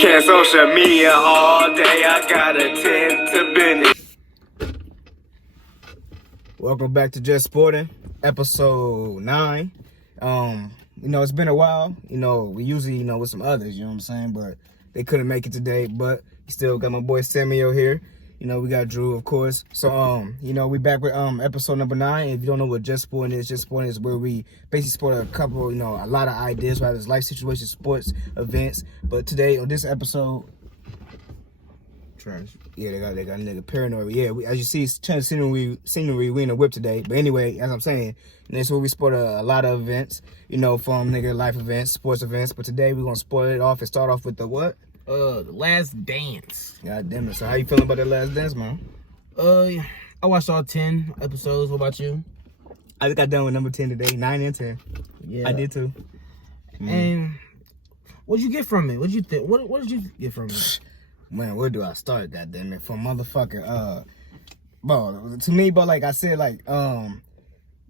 Can't social media all day, I gotta tend to business. Welcome back to Just Sporting, episode 9. It's been a while. We usually, with some others, you know what I'm saying? But they couldn't make it today. But still got my boy Samuel here. We got Drew, of course. So, we back with episode number 9. If you don't know what Just Sporting is where we basically sport a couple, a lot of ideas, whether it's life situations, sports, events. But today, on this episode, they got a nigga paranoid. Yeah, as you see, it's trying to scenery, we in a whip today. But anyway, as I'm saying, that's where we sport a lot of events, from nigga life events, sports events. But today, we're going to spoil it off and start off with the what? The Last Dance. God damn it. So how you feeling about that Last Dance, man? I watched all 10 episodes. What about you? I just got done with number 10 today. 9 and 10. Yeah. I did too. And what'd you get from it? What'd you think? What did you get from it? Man, where do I start, goddamn it? From motherfucking bro, to me, but like I said,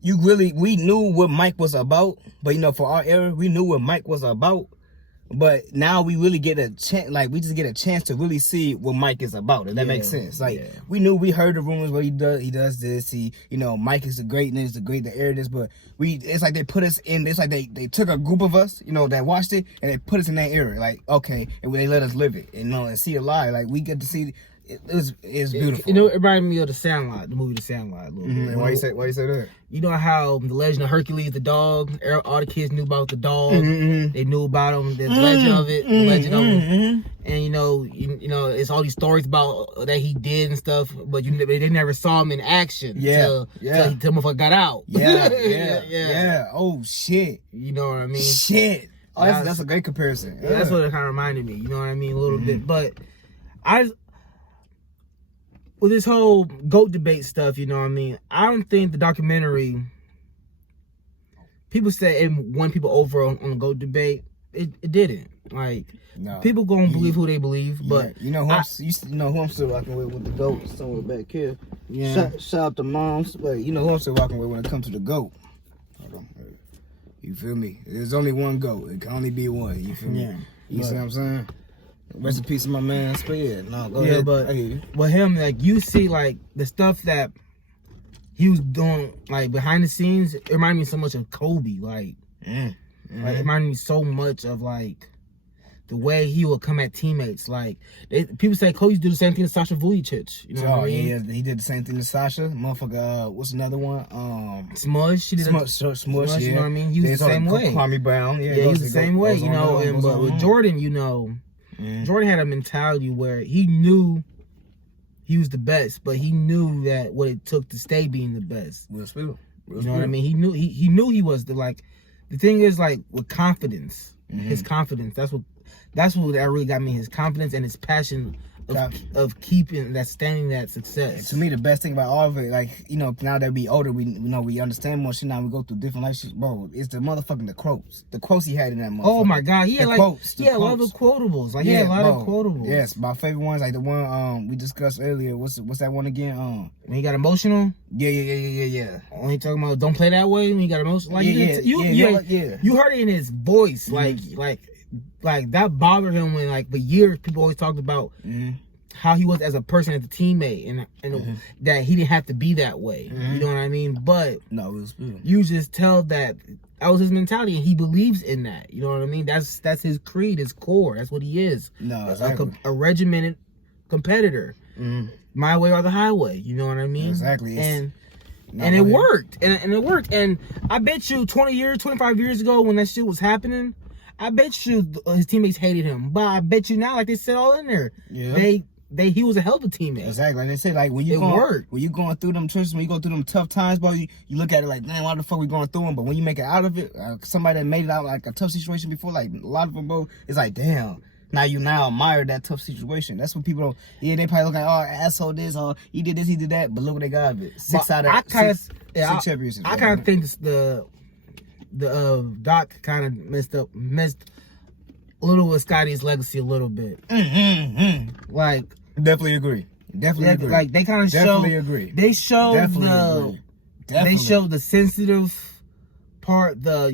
we knew what Mike was about, but for our era, we knew what Mike was about. But now we really get a chance, we just get a chance to really see what Mike is about, if that makes sense. We heard the rumors, what he does this, Mike is the greatness, the air this, but it's like they put us in, it's like they took a group of us, that watched it, and they put us in that era, okay, and they let us live it, and see it live, we get to see, it's beautiful. It reminded me of The Sandlot, the movie The Sandlot. A little bit. Why you say that? You know how the legend of Hercules, the dog, all the kids knew about the dog. They knew about him. There's the legend of it, the legend of him. And it's all these stories about that he did and stuff, but they never saw him in action. Till motherfucker got out. Yeah. Oh shit. You know what I mean? Shit. Oh, that's a great comparison. Yeah. That's what it kind of reminded me. You know what I mean? A little bit, but with this whole GOAT debate stuff, I don't think the documentary, people said it won people over on the GOAT debate. It didn't. People gonna believe who they believe, but who I'm still rocking with the GOAT somewhere back here. Yeah. Shout out to moms, but who I'm still rocking with when it comes to the GOAT. Hold on. You feel me? There's only one GOAT. It can only be one. You feel me? Yeah. You see what I'm saying? Rest in peace of my man. But yeah, no, go ahead. But with him, you see, the stuff that he was doing, behind the scenes, it reminded me so much of Kobe. It reminded me so much of, the way he would come at teammates. People say Kobe did the same thing to Sasha Vujacic. You know what I mean? Yeah, he did the same thing to Sasha. Motherfucker, what's another one? Smush. She did Smush, yeah. You know what I mean? He was the same way. Kwame Brown. Yeah, he was the same way, but with Jordan, Jordan had a mentality where he knew he was the best, but he knew that what it took to stay being the best. Real spill. You know what I mean? He knew he was the thing is with confidence, his confidence. That's what really got me. His confidence and his passion of keeping that, standing that success. To me, the best thing about all of it, now that we older, we understand more shit. Now we go through different life shit, bro. It's the motherfucking the quotes he had in that motherfucker. Oh my god, he had quotes. He had a lot of quotables. He had a lot of quotables. Yes, my favorite ones the one we discussed earlier. What's that one again? When he got emotional. Yeah. When he talking about don't play that way. When he got emotional, you heard it in his voice, that bothered him when for years people always talked about how he was as a person, as a teammate, and that he didn't have to be that way. You know what I mean? But no, it was you just tell that was his mentality, and he believes in that. You know what I mean? That's his creed, his core. That's what he is. No, exactly. A regimented competitor. My way or the highway. You know what I mean? Exactly. And it worked. And it worked. And I bet you 25 years ago when that shit was happening, I bet you his teammates hated him. But I bet you now, like they said all in there, he was a hell of a teammate. Exactly. Like they say, when you going through them trenches, when you go through them tough times, bro, you look at it man, why the fuck we going through them? But when you make it out of it, somebody that made it out a tough situation before, a lot of them, bro, it's damn. Now you admire that tough situation. That's what people don't. Yeah, they probably look asshole this, or he did this, he did that. But look what they got of it. Six championships. I kind of think the doc kind of messed a little with Scotty's legacy a little bit. Definitely agree. They kind of definitely agree. They showed they showed the sensitive part, the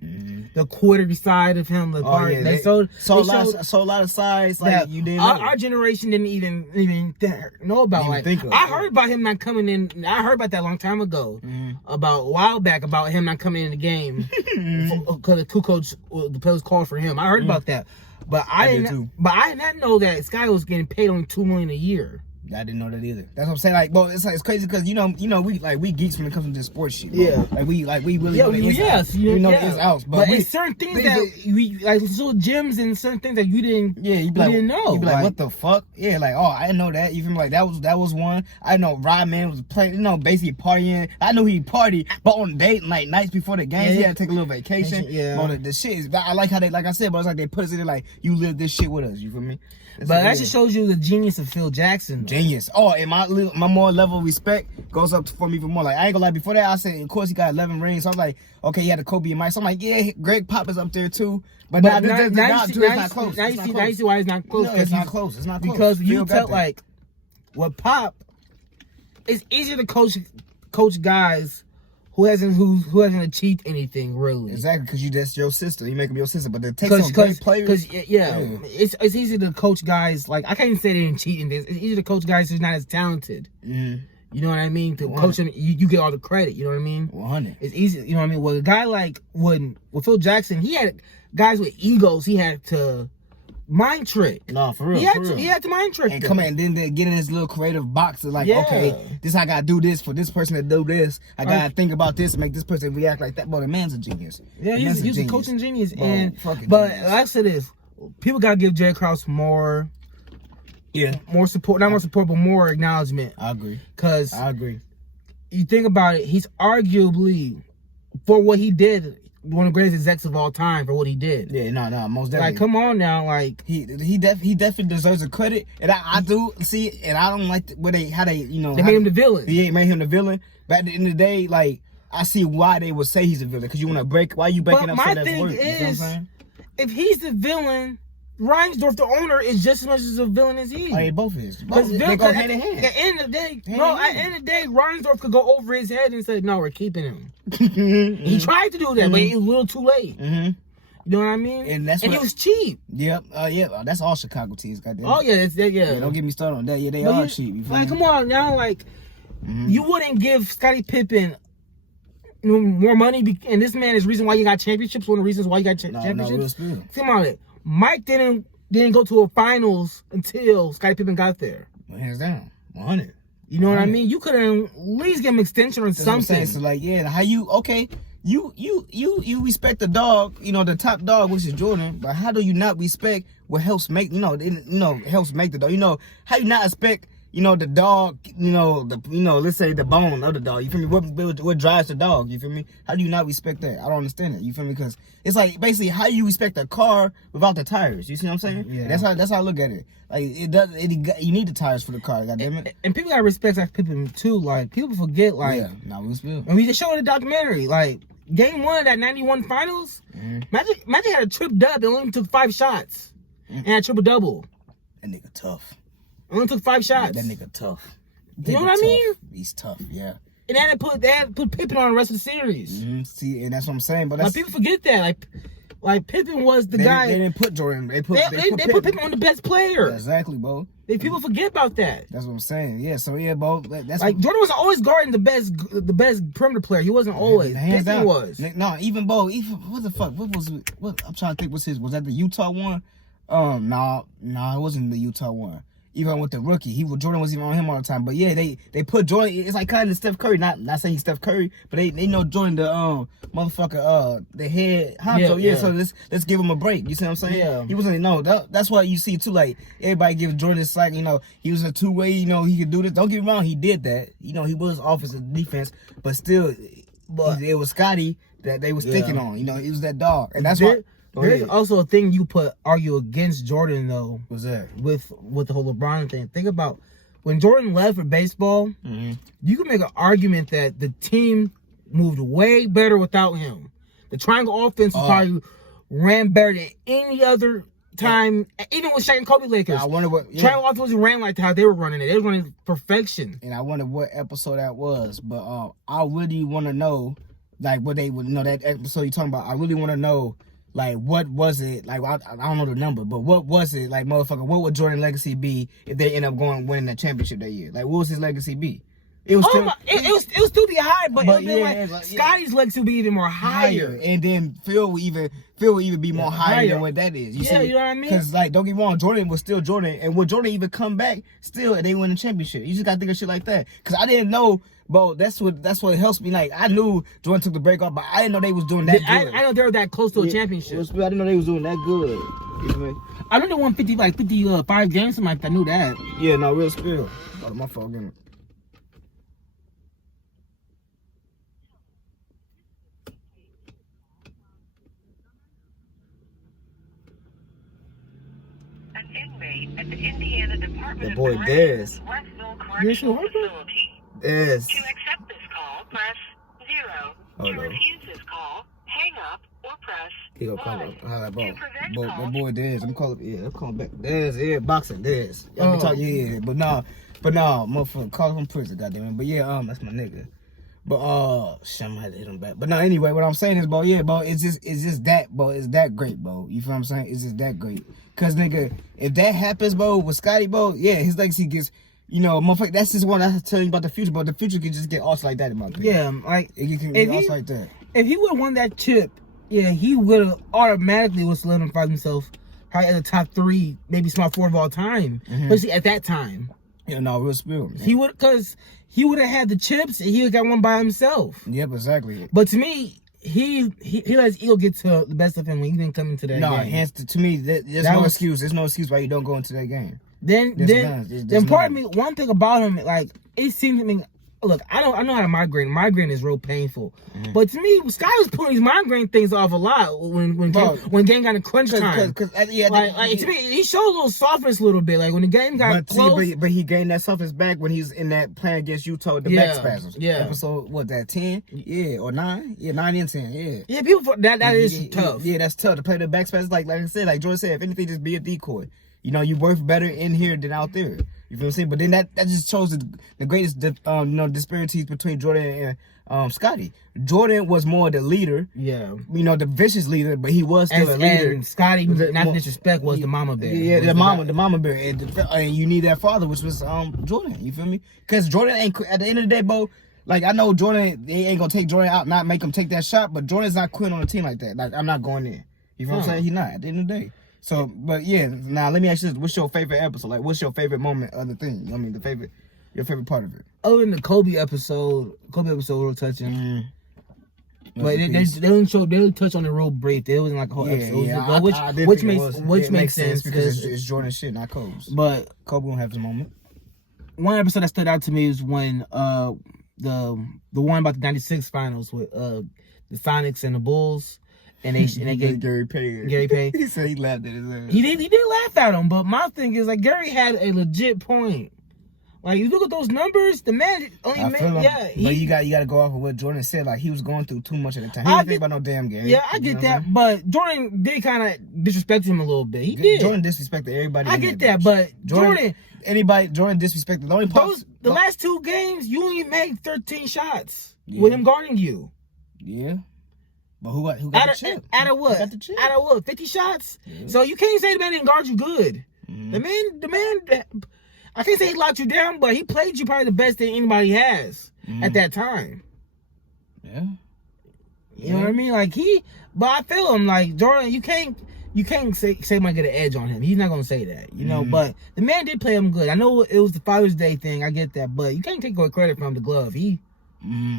the quarter side of him. The part they showed a lot of sides like that you didn't. Our generation didn't even know about. Like I heard about him not coming in. I heard about that a long time ago, about a while back about him not coming in the game because the coach the players called for him. I heard about that, but I didn't know that Sky was getting paid only $2 million a year. I didn't know that either. That's what I'm saying. Like, bro, it's crazy because you know, we geeks when it comes to this sports shit. Bro. Yeah, we really know the ins outs. But it's certain things that we like, so gyms and certain things that you didn't. Yeah, you didn't know. You be like, what the fuck? Yeah, like, oh, I didn't know that. You feel me? Like that was one. I know Rodman was playing, basically partying. I knew he partied, but on date like nights before the game, he had to take a little vacation. Yeah, bro, the shit is. I like how they, like I said, but it's like they put us in there like you live this shit with us. You feel me? But that just shows you the genius of Phil Jackson. Genius. Oh, and my more level of respect goes up for me even more. Like, I ain't gonna lie, before that, I said, of course, he got 11 rings. So I was like, okay, he had the Kobe and Mike. So I'm like, yeah, Greg Pop is up there too. But now it's not close. Now you see why it's not close. No, it's not close. It's not close. Because you felt like, with Pop, it's easier to coach guys who hasn't achieved anything really. Exactly, because that's your sister. You make them your sister, but it takes some great players. It's easy to coach guys like I can't even say they didn't cheat in this. It's easy to coach guys who's not as talented. You know what I mean? To 100. Coach them, you get all the credit. You know what I mean? 100. It's easy. You know what I mean? Well, a guy like with Phil Jackson, he had guys with egos. He had to mind trick. No, for real. He had to mind trick. And come in, and then get in this little creative box of like, okay, this I gotta do this for this person to do this. I gotta think about this, make this person react like that. But the man's a genius. Yeah, he's a coaching genius. But like I said, this people gotta give Jay Krause more support. Not more support, but more acknowledgement. I agree. Cause I agree. You think about it, he's arguably for what he did, one of the greatest execs of all time for what he did. Yeah, no, most definitely. Like, come on now, like he definitely deserves the credit, and I do see, and I don't like how they they made him the villain. Yeah, made him the villain. But at the end of the day, like I see why they would say he's a villain because you want to break. Why you breaking up? My thing is, if he's the villain, Reinsdorf, the owner, is just as much as a villain as he is. Oh, they both is. They go hand in hand. At the end of the day, Reinsdorf could go over his head and say, "No, we're keeping him." He tried to do that, but it was a little too late. You know what I mean? And he was cheap. Yep. That's all Chicago teams, goddamn. Oh yeah, yeah. Don't get me started on that. Yeah, they are cheap. Like, come on now, like you wouldn't give Scottie Pippen more money, and this man is the reason why you got championships. One of the reasons why you got championships. Come on, Mike didn't go to a finals until Scottie Pippen got there. Hands down, 100. You know what I mean? You could at least give him extension or something. So like, how you respect the dog, the top dog, which is Jordan, but how do you not respect what helps make helps make the dog? How you not respect the dog, let's say the bone of the dog. You feel me? What drives the dog? You feel me? How do you not respect that? I don't understand it. You feel me? Because it's like basically how you respect a car without the tires. You see what I'm saying? Yeah. That's how I look at it. Like you need the tires for the car. Goddammit. And people gotta respect like Pippen too. Like people forget when we just showed the documentary like Game 1 of that 91 finals. Magic had a trip dub. It only took 5 shots and had a triple double. That nigga tough. Only took 5 shots. That nigga tough. You know what I mean? He's tough, yeah. And they had to put Pippen on the rest of the series. See, and that's what I'm saying. But people forget that. Like Pippen was the guy. They didn't put Jordan. They put Pippen on the best player. Yeah, exactly, bro. People forget about that. That's what I'm saying. Yeah. So yeah, bro. That's like Jordan was always guarding the best perimeter player. He wasn't always. Pippen was. No, even Bo. Even what the fuck? What I'm trying to think. Was that the Utah one? No, it wasn't the Utah one. Even with the rookie, Jordan was even on him all the time. But yeah, they put Jordan. It's like kind of Steph Curry. Not saying he's Steph Curry, but they know Jordan the motherfucker the head honcho. Yeah. So let's give him a break. You see what I'm saying? Yeah. He wasn't that's why you see too. Like everybody give Jordan this slack. He was a 2-way. He could do this. Don't get me wrong. He did that. He was offensive defense, but still, it was Scottie that they was sticking on. He was that dog, and that's why. There's also a thing you argue against Jordan though. What's that? With the whole LeBron thing. Think about when Jordan left for baseball. You can make an argument that the team moved way better without him. The triangle offense probably ran better than any other time, even with Shaq and Kobe Lakers. I wonder what triangle offense ran like how they were running it. They were running perfection. And I wonder what episode that was. But I really want to know like what they would that episode you talking about. I really want to know like what was it like. I don't know the number, but what was it like, motherfucker? What would Jordan's legacy be if they end up winning the championship that year? Like, what was his legacy be? It was it would still be high, but it would be like Scotty's legacy would be even more higher. And then Phil would even be more higher than what that is. You see? You know what I mean? Because like, don't get me wrong, Jordan was still Jordan, and would Jordan even come back still and they win the championship? You just gotta think of shit like that. Because I didn't know, bro. That's what helps me. Like, I knew Jordan took the break off, but I didn't know they was doing that good. I know they were that close to a championship. I didn't know they was doing that good. You know what I mean? I know they won 55 games, something like that. I knew that. Yeah, no, real spill. Oh, my fault again. At the Indiana Department the boy of Dez. Westville Correctional Facility. Dez. To accept this call, press 0. To refuse this call, hang up or press He gonna call 1. him. Highlight ball. To prevent My calls, boy Dez. I'm calling back. Dez, yeah, boxing, Dez. Y'all been talking, yeah. But nah, motherfucker, call him prison, goddamn it. But yeah, that's my nigga. But shit, I'm gonna have to hit him back. But no, anyway, what I'm saying is, bro, yeah, bro, it's just that, bro, it's that great, bro. You feel what I'm saying? It's just that great. Cause nigga, if that happens, bro, with Scotty, bro, yeah, his legacy gets, motherfucker, that's just one I tell you about the future, but the future can just get awesome like that in my opinion. Yeah, like you can get awesome like that. If he would have won that chip, yeah, he would have automatically solidified himself probably as a top 3, maybe small 4 of all time. Especially at that time. Yeah, no, real spill. Man. He would have had the chips and he would have got one by himself. Yep, exactly. But to me, he let his ego get to the best of him when he didn't come into that game. No, hence to me, there's no excuse. There's no excuse why you don't go into that game. Then part of me, one thing about him, like, it seemed to me, look, I know how to migraine. Migraine is real painful. But to me, Scott was putting these migraine things off a lot when game got in crunch time. To me, he showed a little softness a little bit. Like when the game got close. But he gained that softness back when he was in that playing against Utah, the back spasms. Yeah. Episode, what, that 10? Yeah, or 9? Yeah, 9 and 10, yeah. Yeah, people, that is tough. Yeah, that's tough to play the back spasms. Like I said, like Jordan said, if anything, just be a decoy. You work better in here than out there. You feel what I'm saying? But then that just shows the greatest disparities between Jordan and Scotty. Jordan was more the leader. Yeah. The vicious leader, but he was still a leader. And Scotty, not disrespect, was the mama bear. Yeah, the mama bear. And you need that father, which was Jordan. You feel me? Because Jordan ain't, at the end of the day, bro, like, I know Jordan, they ain't gonna take Jordan out, not make him take that shot, but Jordan's not quitting on a team like that. Like, I'm not going in. You feel what I'm saying? He's not, at the end of the day. So, but yeah, now let me ask you this. What's your favorite episode? Like, what's your favorite moment of the thing? I mean, your favorite part of it? Other than the Kobe episode real touching. But they didn't touch on the real brief. They wasn't like a whole episode. Which makes sense because it's Jordan shit, not Kobe's. But Kobe gonna have his moment. One episode that stood out to me is when the one about the '96 finals with the Sonics and the Bulls. And they get Gary Payne. He said he laughed at his ass. He did laugh at him, but my thing is, like, Gary had a legit point. Like, you look at those numbers, the man only but you got to go off of what Jordan said. Like, he was going through too much at the time. He didn't think about no damn Gary. Yeah, I get that, but Jordan did kind of disrespect him a little bit. He did. Jordan disrespected everybody. I get that, but Jordan disrespected. The last 2 games, you only made 13 shots with him guarding you. Yeah. But who got the chip? Out of what? Out of what? 50 shots? Yeah. So you can't say the man didn't guard you good. The man, I can't say he locked you down, but he played you probably the best that anybody has at that time. Yeah. You know what I mean? Like but I feel him, like, Jordan, you can't say might get an edge on him. He's not gonna say that, but the man did play him good. I know it was the Father's Day thing, I get that, but you can't take away credit from the glove. He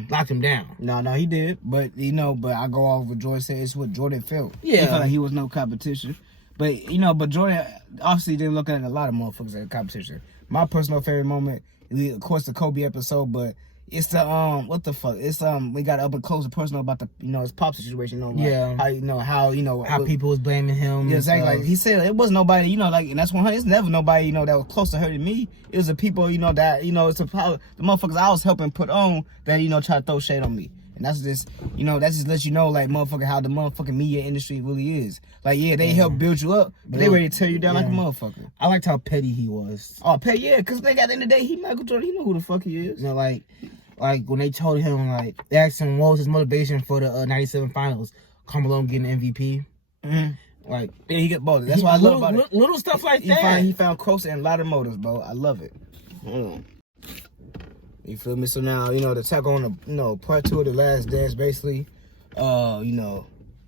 locked him down. No, he did. But but I go off what Jordan said. It's what Jordan felt. Yeah. He felt like he was no competition. But but Jordan obviously didn't look at a lot of motherfuckers as competition. My personal favorite moment, of course, the Kobe episode, but it's the what the fuck? It's we got up and close and personal about the his pop situation. How people was blaming him. Yeah, exactly. Like he said, it wasn't nobody. And that's 100. It's never nobody that was close to hurting me. It was the people that it's the motherfuckers I was helping put on that try to throw shade on me. And that's just that just lets you know, like, motherfucker, how the motherfucking media industry really is. Like, yeah, they help build you up, but they ready to tear you down like a motherfucker. I liked how petty he was. Oh, petty, yeah, because at the end of the day, he Michael Jordan. He know who the fuck he is. Like like when they told him, like they asked him what was his motivation for the '97 finals, Carmelo getting MVP. Mm-hmm. Like yeah, he get both. That's what I love about it. Little stuff like that. He found quotes and a lot of motives, bro. I love it. You feel me? So now, you know, to tackle on the, part 2 of The Last Dance, basically, you know,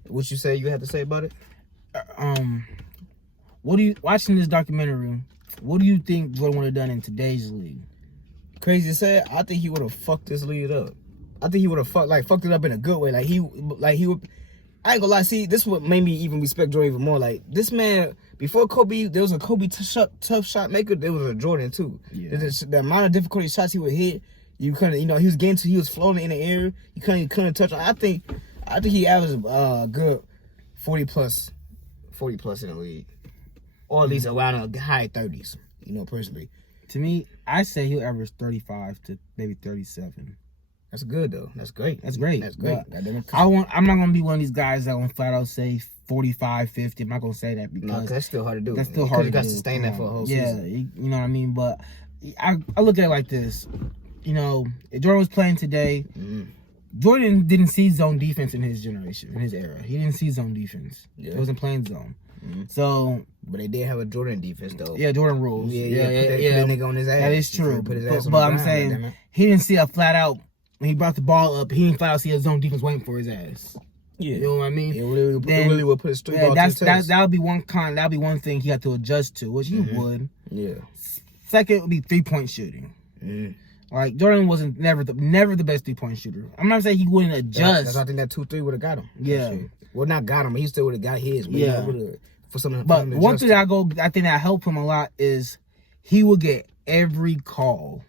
what you say you had to say about it? What do you, watching this documentary, what do you think Jordan would have done in today's league? Crazy to say, I think he would have fucked this league up. I think he would have fucked it up in a good way. Like he would, I ain't gonna lie, see, this what made me even respect Jordan even more. Like, this man, before Kobe, there was a Kobe tough shot maker, there was a Jordan too. Yeah. The amount of difficulty shots he would hit, you couldn't, you know, he was floating in the air, you couldn't touch him. I think he averaged a good 40 plus in the league. Or at least around the high 30s, you know, personally. To me, I say he'll average 35 to maybe 37. That's good though. That's great. That's great. But I'm not gonna be one of these guys that gonna flat out say 45, 50. I'm not gonna say that because that's still hard to do. That's still hard to do. You got to sustain that for a whole season. Yeah, you know what I mean. But I look at it like this. You know, if Jordan was playing today, Jordan didn't see zone defense in his generation, in his era. He didn't see zone defense. Yeah. He wasn't playing zone. So, but they did have a Jordan defense though. Yeah, Jordan rules. Yeah. Put that nigga on his ass. That is true. Put his ass on but the I'm ground, saying he didn't see a flat out. When he brought the ball up, he didn't flat out see a zone defense waiting for his ass. Yeah, you know what I mean. It really would put his street ball. That would be one thing he had to adjust to, which he would. Yeah. Second would be 3-point shooting. Like Jordan wasn't never the best 3-point shooter. I'm not saying he wouldn't adjust. I think that 2-3 would have got him. Yeah. Well, not got him. He still would have got his. But for something. But one thing I think that helped him a lot is he would get every call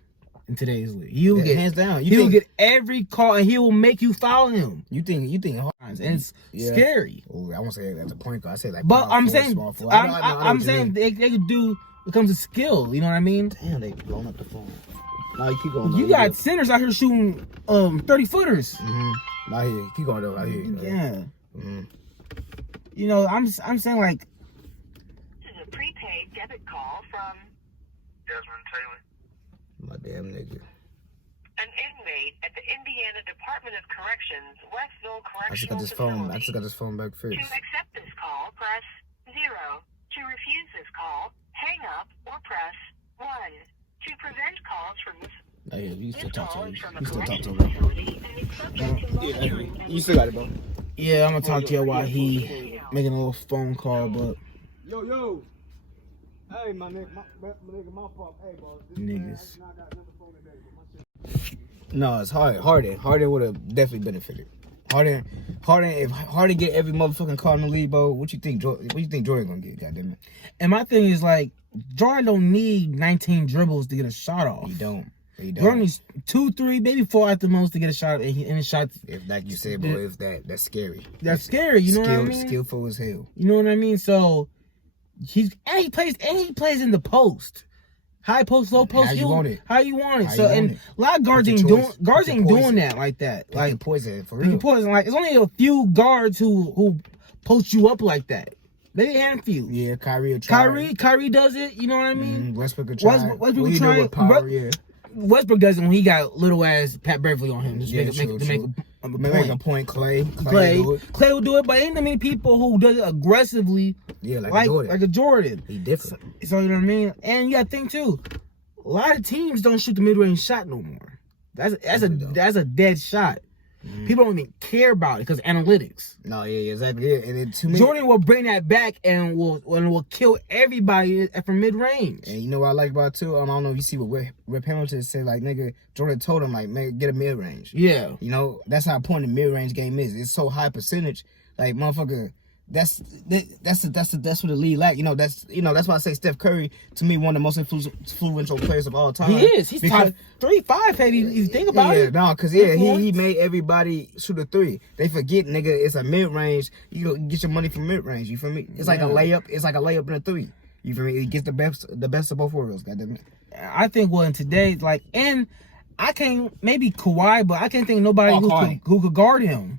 in today's league. He will get hands down. He will get every call, and he will make you foul him. You think hard, and it's scary. I won't say that's a point guard. I say like. But I'm saying they could do. It comes to skill. You know what I mean? Damn, they blowing up the phone. No, you keep going. You got centers out here shooting 30-footers. Out here, keep going though. Out here. Yeah. You know, I'm saying like. This is a prepaid debit call from Desmond Taylor. My damn nigga. An inmate at the Indiana Department of Corrections, Westville Correctional I just got this phone back fixed. To accept this call, press 0. To refuse this call, hang up or press 1. To prevent calls from this. Oh, yeah, you still talk to him. You still got it, bro. Yeah, I'm gonna talk to you while he making a little phone call, but. Yo. Hey, my nigga, my fault. Hey, bro. Niggas. No, it's Harden. Harden would have definitely benefited. If Harden get every motherfucking call in the league, bro, what you think Jordan gonna get? Goddamn it. And my thing is like, Jordan don't need 19 dribbles to get a shot off. He don't. Jordan needs 2, 3, maybe 4 at the most to get a shot, and his shots. If like you said, bro, that's scary. That's scary. You know what I mean? Skillful as hell. You know what I mean? So he plays in the post. High post, low post. How you want it? A lot of guards ain't doing that like that. Like poison for real. Poison. Like it's only a few guards who post you up like that. Maybe a handful. Yeah, Kyrie does it. You know what I mean? Westbrook could try. Westbrook try. Westbrook does it when he got little ass Pat Beverly on him. Just make a point. Clay will do it, but ain't that many people who does it aggressively. Yeah, like a Jordan. He different. So you know what I mean? And you gotta think too, a lot of teams don't shoot the mid-range shot no more. That's a dead shot. People don't even care about it because analytics. No, yeah, exactly. Yeah. And then to me, Jordan will bring that back and will kill everybody from mid range. And you know what I like about it too? I don't know if you see what Rip Hamilton said. Like, nigga, Jordan told him like, man, get a mid range. Yeah. You know, that's how important the mid range game is. It's so high percentage. Like, motherfucker. That's what the league like. That's why I say Steph Curry to me one of the most influential players of all time. He is. He's top 3-5. Maybe if you think about it. No, because he made everybody shoot a 3. They forget, nigga, it's a mid range. You get your money from mid range. You feel me? It's like a layup. It's like a layup and a 3. You feel me? It gets the best of both worlds. Goddamn it. I think in today, and I can't maybe Kawhi, but I can't think of nobody who could guard him.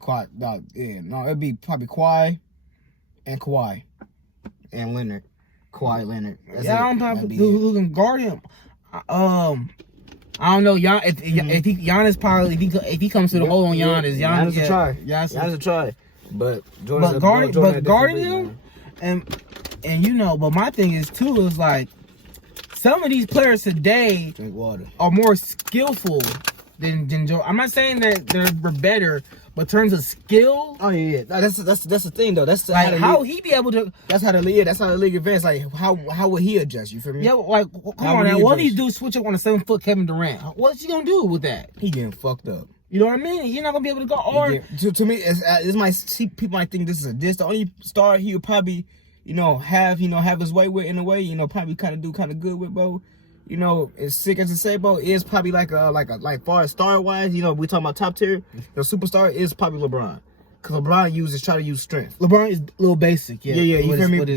It'd be probably Kawhi. And Kawhi Leonard. I don't know who can guard him. I don't know, Giannis probably if he comes to the hole on Giannis, Giannis will try. Giannis will try. But Jordan, guarding him, and but my thing is too is like some of these players today drink water are more skillful than Jordan. I'm not saying that they're better, but in terms of skill, oh yeah, that's the thing though. That's like how he be able to. That's how the league advanced. Like how would he adjust? You feel me? Yeah, like come on now. What do you do? Switch up on a 7-foot Kevin Durant? What's he gonna do with that? He getting fucked up. You know what I mean? You're not gonna be able to go. Or to me, people might think this is a diss. The only star he would probably have his way with in a way. Probably kind of do kind of good with, bro. As sick as it say, bro, is probably like far as star wise, we talking about top tier. The superstar is probably LeBron, cause LeBron try to use strength. LeBron is a little basic, yeah. Yeah, you feel me? With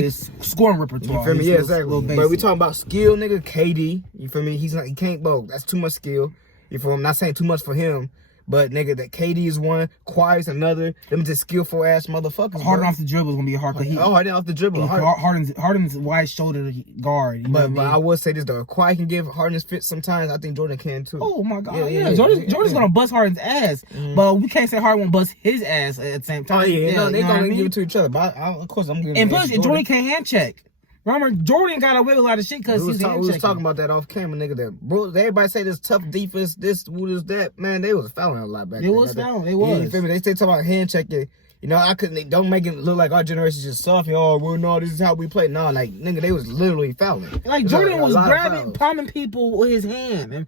his scoring repertoire. You feel me? Yeah, exactly. But we talking about skill, nigga. KD, you feel me? He can't, bro. That's too much skill. You feel me? I'm not saying too much for him. But nigga, that KD is one, Kawhi is another. Them just skillful ass motherfuckers. Harden off the dribble is gonna be hard. Harden off the dribble. Harden's wide shoulder guard. But I will say this though, Kawhi can give Harden his fit sometimes. I think Jordan can too. Oh my god, yeah. Jordan's gonna bust Harden's ass, but we can't say Harden won't bust his ass at the same time. Oh yeah, they gonna give it to each other. But of course I'm giving. And plus, Jordan can't hand check. Remember, Jordan got away with a lot of shit because we was talking about that off camera, nigga. That bro, everybody say this tough defense, this that. Man, they was fouling a lot back then. They was. Yeah, you feel me? They stay talking about hand checking. Don't make it look like our generation just soft. Oh, well, no, this is how we play. No, like, nigga, they was literally fouling. Like, Jordan was grabbing, palming people with his hand and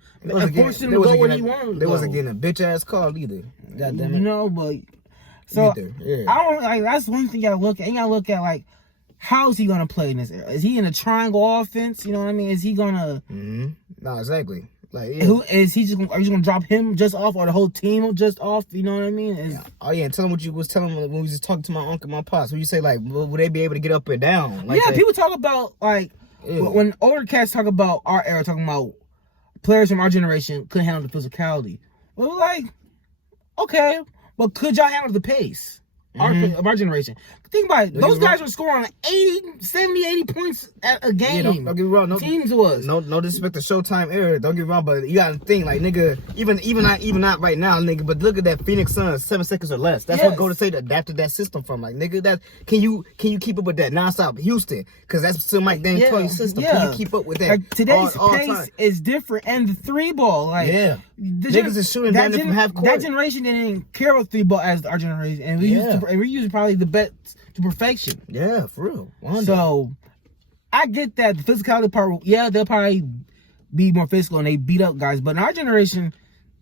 forcing them to go where he wanted. They wasn't getting a bitch ass call either. God damn it. But so yeah. I don't like. That's one thing you gotta look at. You gotta look at like. How's he gonna play in this era? Is he in a triangle offense? You know what I mean? Is he gonna? No, exactly. Like, who is he? Are you gonna drop him just off, or the whole team just off? You know what I mean? Oh yeah, and tell him what you was telling him when we was just talking to my uncle, my pops. When you say like, will they be able to get up and down? Like people talk about like when older cats talk about our era, talking about players from our generation couldn't handle the physicality. Well, like, okay, but could y'all handle the pace? Of our generation. Think about it. Those guys were scoring 70, 80 points at a game. Yeah, don't get me wrong. No, teams was. No disrespect to Showtime era. Don't get me wrong, but you gotta think like nigga, even not right now, nigga. But look at that Phoenix Suns, 7 seconds or less. That's what Golden State adapted that system from. Like nigga, that can you keep up with that nonstop Houston? Because that's still Mike D'Antoni's system. Can you keep up with that? Like, today's pace is different, and the 3-ball, like niggas is shooting that from half court. That generation didn't care about 3-ball as our generation, and we used probably the best to perfection. Yeah, for real. So I get that the physicality part. Yeah, they'll probably be more physical and they beat up guys, but in our generation,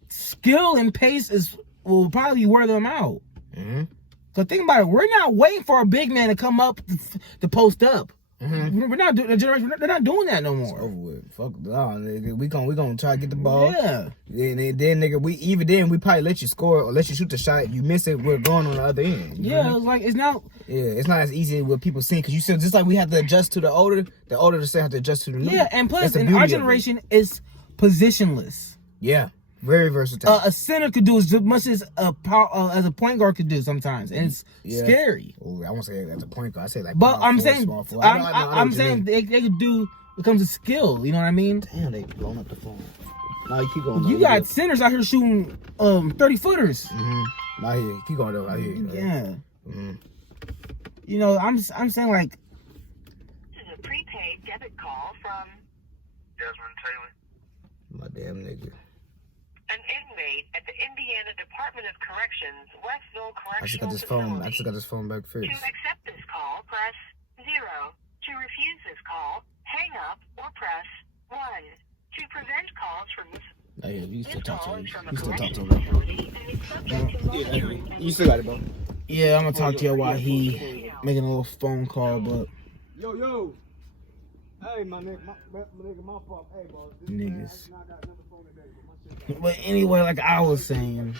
skill and pace will probably wear them out. So think about it. We're not waiting for a big man to come up to post up. We're not doing the generation. They're not doing that no more. It's over with. Fuck no, nigga. We gonna try to get the ball. Yeah. Then nigga, we probably let you score or let you shoot the shot. You miss it, we're going on the other end. Yeah, it's like it's not. Yeah, it's not as easy as what people think because you said just like we have to adjust to the older to say have to adjust to the new. Yeah, and plus in our generation is positionless. Yeah. Very versatile. A center could do as much as a point guard could do sometimes, and it's scary. Oh, I won't say as a point guard. I say like. But I'm saying, I'm saying they could do becomes a skill. You know what I mean? Damn, they blown up the phone. No, you keep going. You got centers out here shooting 30-footers. Out here, keep going though. Out here. Yeah. I'm saying like. This is a prepaid debit call from Desmond Taylor. My damn nigga. an inmate at the Indiana Department of Corrections, Westville I just Correctional Facility. got this phone back fixed. To accept this call, press 0. To refuse this call, hang up or press 1. To prevent calls from this Oh, yeah, you still talk to call him. is from a You still talk to correctional him. facility and is subject to monitoring and You still got it, bro. Yeah, I'm gonna talk to you while he making a little phone call, but Yo. Hey, my nigga, my fault. Hey, boss. niggas. But anyway, like I was saying,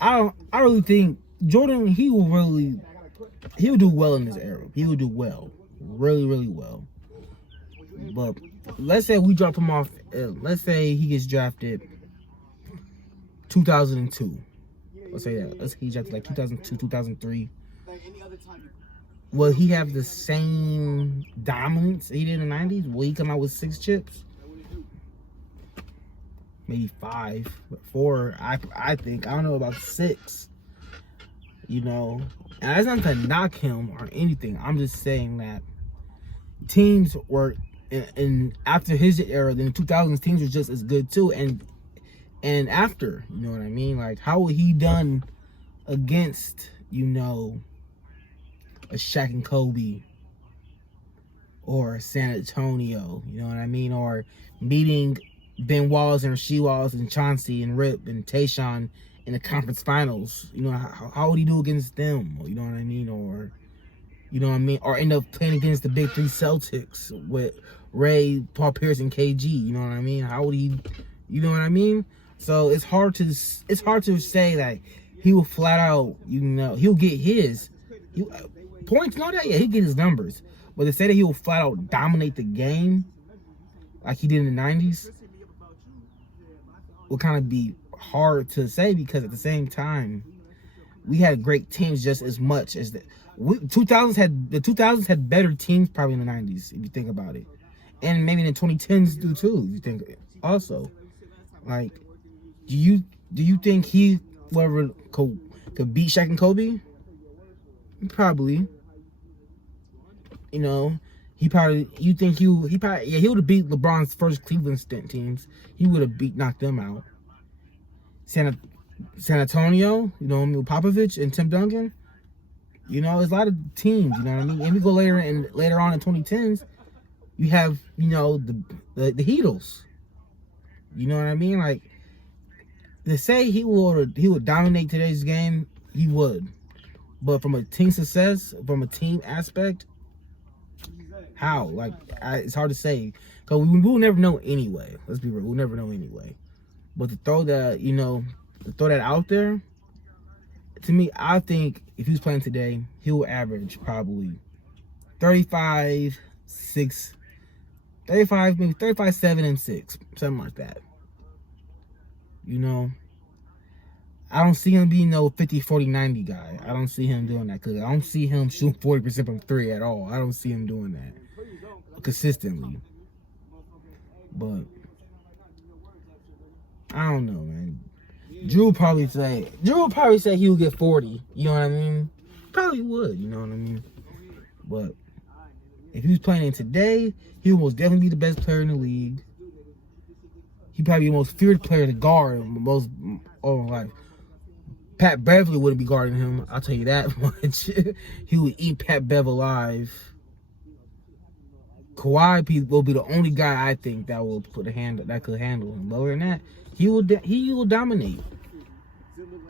I really think Jordan, he'll do well in this era. He will do well, really, really well. But let's say we drop him off. Let's say he gets drafted 2002. Let's say that. Let's say he drafted like 2002, 2003. Will he have the same dominance he did in the 90s? Will he come out with 6 chips? maybe 5, but 4. I think, I don't know about 6. You know, and that's not to knock him or anything. I'm just saying that teams were, and after his era, then the 2000s teams were just as good too. And after, you know what I mean? Like, how would he done against, you know, a Shaq and Kobe or San Antonio, you know what I mean? Or beating Ben Wallace and Rasheed Wallace and Chauncey and Rip and Tayshaun in the conference finals. You know, how would he do against them? You know what I mean? Or, you know what I mean? Or end up playing against the Big 3 Celtics with Ray, Paul Pierce, and KG. You know what I mean? How would he, you know what I mean? So it's hard to say that he will flat out, you know, he'll get his points and all that. Yeah, he'll get his numbers. But to say that he will flat out dominate the game like he did in the 90s will kind of be hard to say, because at the same time, we had great teams just as much as the 2000s had better teams probably in the 90s, if you think about it. And maybe in the 2010s do too, if you think also. Like, do you think he whoever could beat Shaq and Kobe? Probably. You know, he probably, you think he would have beat LeBron's first Cleveland stint teams. He would have knocked them out. San Antonio, you know, Popovich and Tim Duncan. You know, there's a lot of teams, you know what I mean? And we go later on in 2010s, you have, you know, the Heatles. You know what I mean? Like, to say he would dominate today's game, he would. But from a team success, from a team aspect, how? Like, it's hard to say. Because we'll never know anyway. Let's be real. We'll never know anyway. But to throw that out there, to me, I think if he was playing today, he will average probably 35, 7, and 6. Something like that. You know? I don't see him being no 50, 40, 90 guy. I don't see him doing that. Because I don't see him shooting 40% from 3 at all. I don't see him doing that consistently. But I don't know, man. Drew would probably say he would get 40. You know what I mean? Probably would. You know what I mean? But if he was playing today, he would most definitely be the best player in the league. He'd probably be the most feared player to guard most all life. Pat Beverly wouldn't be guarding him. I'll tell you that much. He would eat Pat Bev alive. Kawhi will be the only guy I think that will could handle him. But other than that, he will dominate.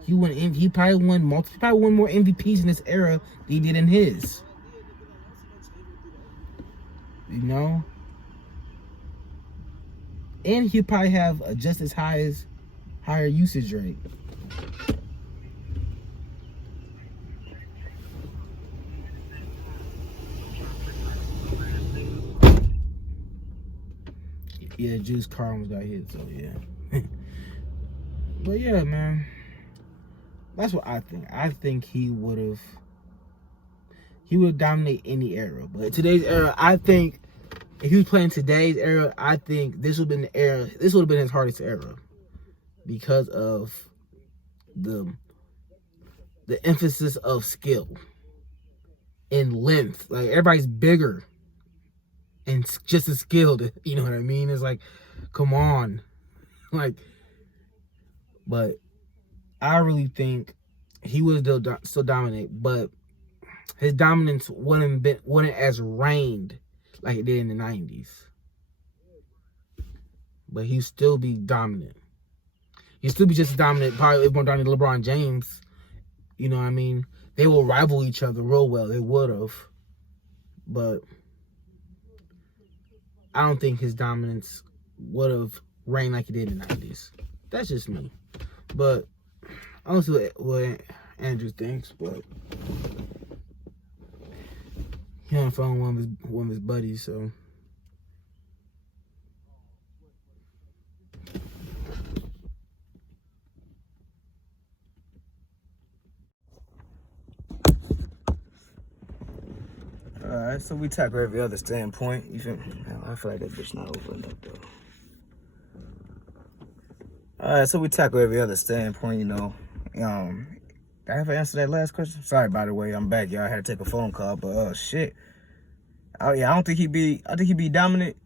He probably won more MVPs in this era than he did in his. You know? And he'll probably have just as higher usage rate. Yeah, Juice car almost got hit, so yeah. But yeah, man. That's what I think. I think he would dominate any era. But today's era, I think if he was playing today's era, I think this would have been his hardest era. Because of the emphasis of skill and length. Like, everybody's bigger and just as skilled, you know what I mean? It's like, come on. Like, but I really think he would still dominate, but his dominance wouldn't as reigned like it did in the 90s. But he'd still be dominant. He'd still be just as dominant, probably more dominant than LeBron James. You know what I mean? They will rival each other real well. They would have. But I don't think his dominance would have reigned like it did in the 90s. That's just me. But I don't see what Andrew thinks, but he on the phone with one of his buddies, so. Alright, so we tackle every other standpoint. You feel me? I feel like that bitch not over enough though. Alright, so we tackle every other standpoint, you know. Did I ever answer that last question? Sorry, by the way, I'm back, y'all. I had to take a phone call, but shit. Oh yeah, I think he'd be dominant,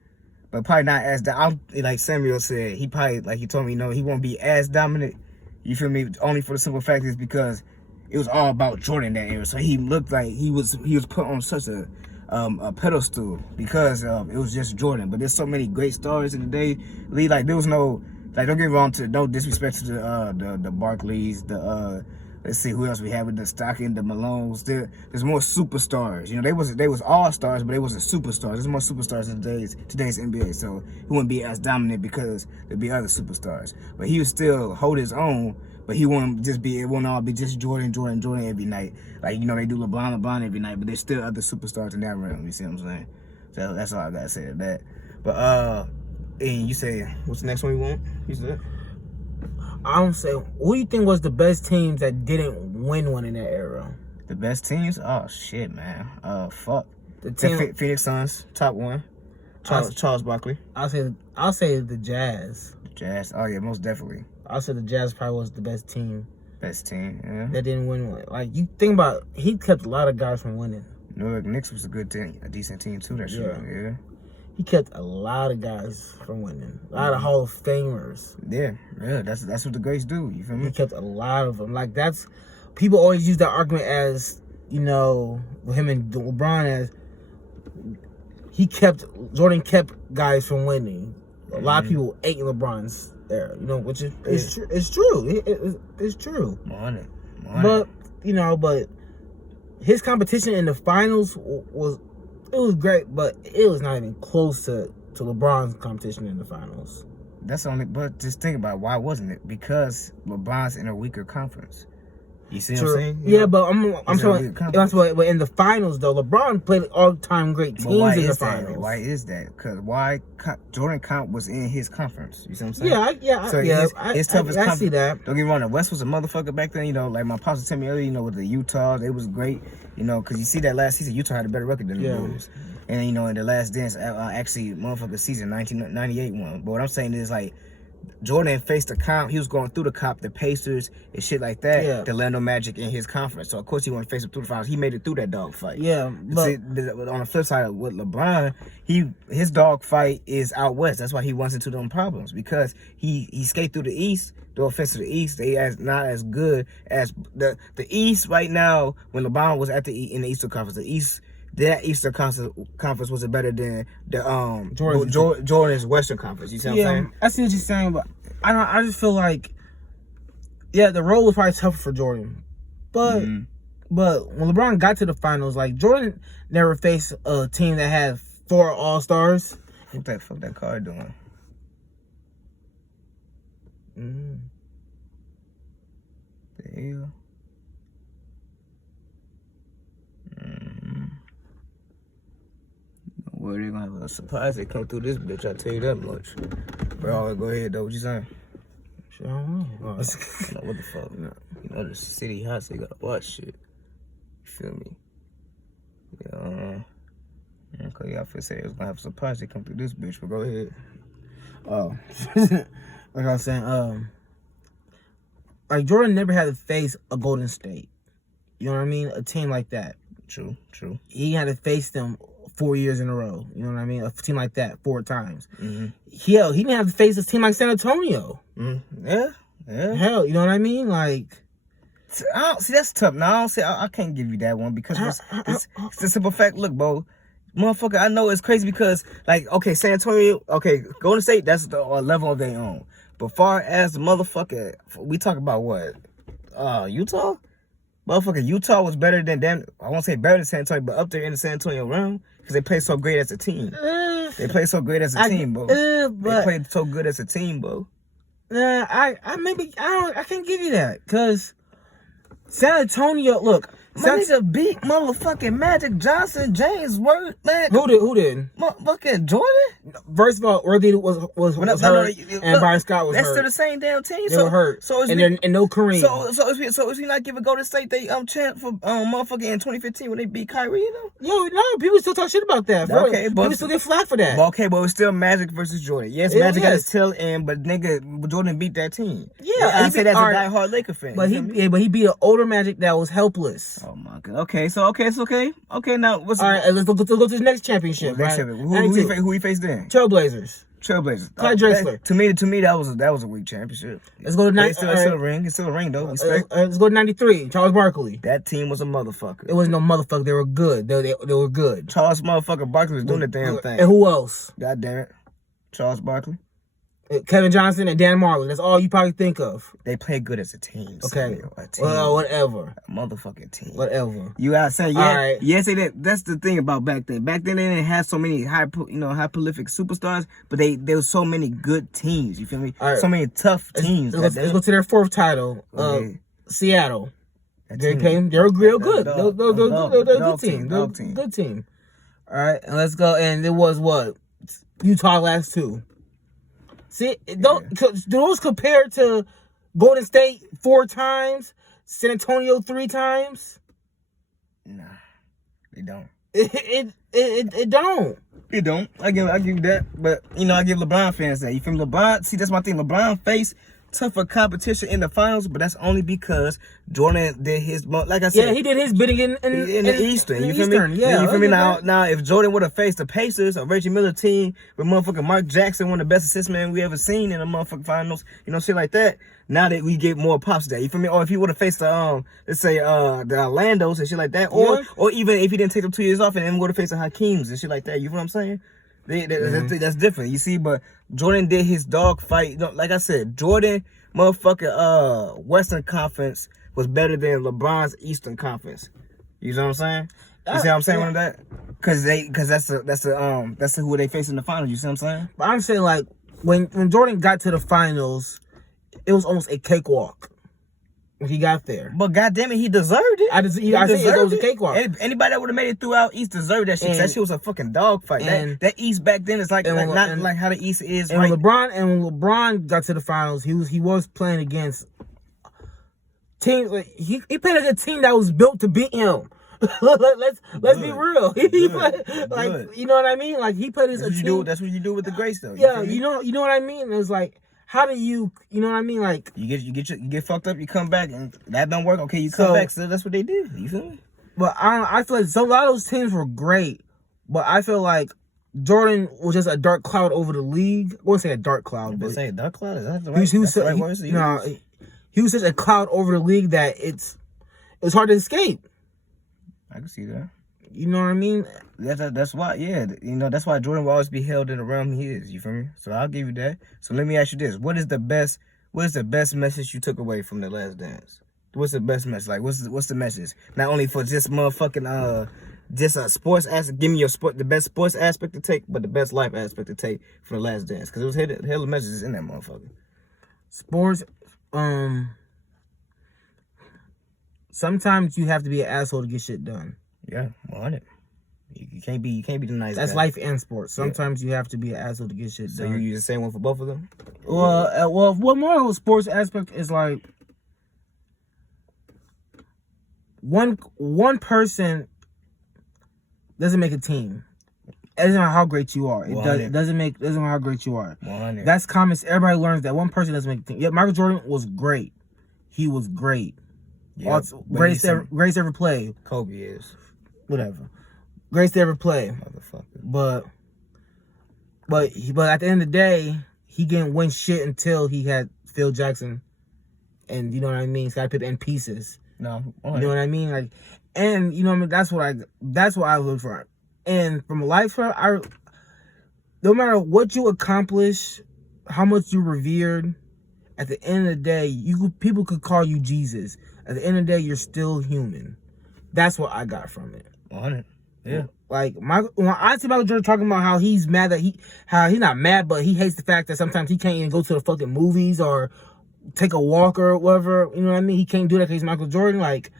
but probably not as like Samuel said. He probably, like he told me, you know, he won't be as dominant. You feel me? Only for the simple fact is because it was all about Jordan that era. So he looked like he was put on such a pedestal because it was just Jordan. But there's so many great stars in the day. Like there was no, like, don't get me wrong, no disrespect to the Barkleys, let's see who else we have with the Stockton, the Malones. There's more superstars. You know, they was all stars, but they wasn't superstars. There's more superstars in today's NBA. So he wouldn't be as dominant because there'd be other superstars. But he would still hold his own. But it won't all be just Jordan every night. Like, you know, they do LeBron every night, but there's still other superstars in that realm. You see what I'm saying? So that's all I gotta say to that. But and you say, what's the next one you want? You said? I don't say. What do you think was the best teams that didn't win one in that era? The best teams? Oh shit, man. Fuck. The team, Phoenix Suns, top one. Charles Barkley. I'll say the Jazz. The Jazz. Oh yeah, most definitely. I'll say the Jazz probably was the best team. Best team, yeah. That didn't win one. Like, you think about, he kept a lot of guys from winning. New York Knicks was a good team, a decent team too. That year, yeah. He kept a lot of guys from winning. A lot of Hall of Famers. Yeah. That's what the greats do. You feel me? He kept a lot of them. Like, that's, people always use that argument as, you know, with him and LeBron as Jordan kept guys from winning. A lot of people ate LeBron's era, you know, which is it's true. It's true. Money. But you know, his competition in the finals was great, but it was not even close to LeBron's competition in the finals. That's only. But just think about it, why wasn't it? Because LeBron's in a weaker conference. You see what I'm saying? Yeah, but I'm saying, but in the finals though, LeBron played all-time great teams in the finals. Why is that? Because Jordan was in his conference. You see what I'm saying? His toughest conference. I see that. Don't get me wrong, the West was a motherfucker back then. You know, like my pops was telling me earlier. You know, with the Utah, they was great. You know, because you see that last season, Utah had a better record than the Bulls. And you know, in the Last Dance, actually, motherfucker season 1998 one. But what I'm saying is like, Jordan faced the comp. He was going through the Pacers and shit like that. Yeah. The Orlando Magic in his conference. So of course he wanted to face him through the finals. He made it through that dog fight. Yeah, but on the flip side with LeBron, his dog fight is out west. That's why he runs into them problems because he skated through the East. The offense to the East, they not as good as the East right now. When LeBron was in the Eastern Conference, the East. That Eastern Conference was better than the Jordan's Western Conference. You see what I'm saying? I see what you're saying, but I just feel like, the road was probably tougher for Jordan, but when LeBron got to the finals, like Jordan never faced a team that had 4 All-Stars. What the fuck that car doing? The hell. Well, they're gonna have a surprise. They come through this bitch. I tell you that much. Bro, go ahead though. What you saying? I don't know. What the fuck? You know the city hot, so you gotta watch shit. You feel me? Yeah. Okay, y'all feel say it was gonna have a surprise. They come through this bitch. But go ahead. Oh, like I was saying, like Jordan never had to face a Golden State. You know what I mean? A team like that. True. He had to face them 4 years in a row. You know what I mean? A team like that 4 times. He didn't have to face a team like San Antonio. Yeah. Hell, you know what I mean? Like, see, that's tough. Now I can't give you that one because it's the simple fact. Look, bro, motherfucker, I know it's crazy because, like, okay, San Antonio, okay, Golden State, that's the level of their own. But far as the motherfucker, we talk about what? Utah? Motherfucker, Utah was better than I won't say better than San Antonio, but up there in the San Antonio realm because they played so great as a team. They played so great as a team, bro. They played so good as a team, bro. I can't give you that because San Antonio. Look, My nigga beat motherfucking Magic Johnson, James Worth, man. Who did? Motherfucking Jordan. First of all, Worthy was hurt, and Byron Scott was hurt. That's still the same damn team. They were hurt. So and no Kareem. So is he not giving Golden State they chance for motherfucking in 2015 when they beat Kyrie? You know? Yo, no, people still talk shit about that. Okay, but people still get flack for that. Okay, but it's still Magic versus Jordan. Yes, Magic got his tail end, but nigga, Jordan beat that team. Yeah, I say that's a diehard Laker fan. But he beat an older Magic that was helpless. Oh my god. Okay. Now what's all right? Let's go to the next championship. Right? Who he faced then? Trailblazers. Clyde Drexler. To me, that was a weak championship. Let's go to 90. It's still a ring. It's still a ring though. Let's go to 93. Charles Barkley. That team was a motherfucker. It was no motherfucker. They were good. They were good. Charles motherfucker Barkley was doing the damn thing. And who else? God damn it, Charles Barkley. Kevin Johnson and Dan Marley. That's all you probably think of. They play good as a team. Okay. A team. Well, whatever. A motherfucking team. Whatever. You gotta say, yeah. All right. Yeah, say that. That's the thing about back then. Back then, they didn't have so many high prolific superstars, but there was so many good teams. You feel me? All right. So many tough teams. Let's go to their fourth title. Seattle. They were real good. They're a good team. Good team. All right, and let's go. And it was what? Utah last two. See, do those compare to Golden State 4 times, San Antonio 3 times? Nah, they don't. It don't. It don't. I give you that, but I give LeBron fans that. You feel me? LeBron? See, that's my thing. LeBron faced tougher competition in the finals, but that's only because Jordan did his, like I said. Yeah, he did his bidding in the Eastern. You feel me? Yeah, you feel me? Now, if Jordan would have faced the Pacers or Reggie Miller team with motherfucking Mark Jackson, one of the best assist men we ever seen in the motherfucking finals, shit like that. Now that we get more pops to that, you feel me? Or if he would have faced the let's say the Orlandos and shit like that, or even if he didn't take them 2 years off and then would have faced the Hakeems and shit like that. You feel what I'm saying? That's different, you see. But Jordan did his dog fight. Like I said, Jordan motherfucking Western Conference was better than LeBron's Eastern Conference. You know what I'm saying? You see what I'm saying with that? Cause that's who they face in the finals. You see what I'm saying? But I'm saying, like, when Jordan got to the finals, it was almost a cakewalk when he got there. But goddamn it, he deserved it. I think it was a cakewalk. Anybody that would have made it throughout East deserved that shit. That shit was a fucking dog fight. That East back then is like how the East is. And when LeBron got to the finals, he was playing against teams. He played against a team that was built to beat him. Let's be real. He played, like, you know what I mean? Like, he played as a team. That's what you do with the greats, though. Yeah, you know what I mean? It was like, how do you know what I mean? Like, you get fucked up, you come back, and that don't work. Okay, you come back. So that's what they did. You feel me? But I feel like a lot of those teams were great, but I feel like Jordan was just a dark cloud over the league. I wouldn't say a dark cloud, but say a dark cloud. Is that the right word? He was just a cloud over the league that it's hard to escape. I can see that. You know what I mean? That's why, yeah. That's why Jordan will always be held in the realm he is. You feel me? So I'll give you that. So let me ask you this: What is the best message you took away from The Last Dance? What's the best message? Like, what's the message? Not only for just motherfucking just a sports aspect. Give me the best sports aspect to take, but the best life aspect to take from The Last Dance, because it was hell of messages in that motherfucker. Sports. Sometimes you have to be an asshole to get shit done. Yeah, 100. You can't be the nice guy. That's life and sports. Sometimes you have to be an asshole to get shit done. So you use the same one for both of them? Well, one more sports aspect is like one person doesn't make a team. It doesn't matter how great you are. It doesn't matter how great you are. 100. That's common. Everybody learns that one person doesn't make a team. Yeah, Michael Jordan was great. He was great. Yeah, greatest ever played. Kobe is. Whatever. Greatest to ever play. Motherfucker. But at the end of the day, he didn't win shit until he had Phil Jackson and, you know what I mean, Scottie Pippen in pieces. No. You know what I mean? Like, and you know what I mean, that's what I look for. And from a life, no matter what you accomplish, how much you revered, at the end of the day, people could call you Jesus. At the end of the day, you're still human. That's what I got from it. 100. Yeah. Like, when I see Michael Jordan talking about how he's mad that how he's not mad, but he hates the fact that sometimes he can't even go to the fucking movies or take a walk or whatever. You know what I mean? He can't do that because he's Michael Jordan. Like,